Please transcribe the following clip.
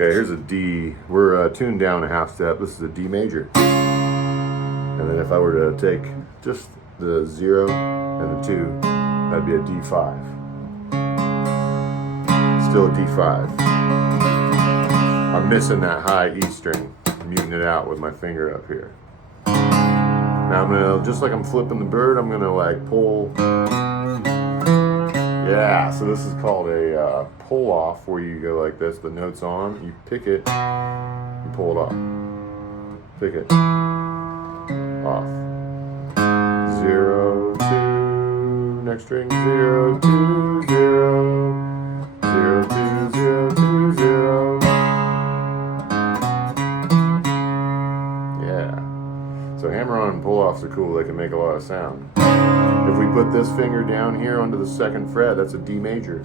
Okay, here's a D. We're tuned down a half step. This is a D major. And then if I were to take just the 0 and the 2, that'd be a D5. Still a D5. I'm missing that high E string. I'm muting it out with my finger up here. Now I'm gonna, just like I'm flipping the bird, I'm gonna like pull. Yeah, so this is called a pull off, where you go like this, the note's on, you pick it, you pull it off. Pick it, off. 0, 2, next string, 0, 2, 0, 0, 2, 0, 2, 0. Yeah. So hammer-on and pull-offs are cool, they can make a lot of sound. If we put this finger down here onto the 2nd fret, that's a D major.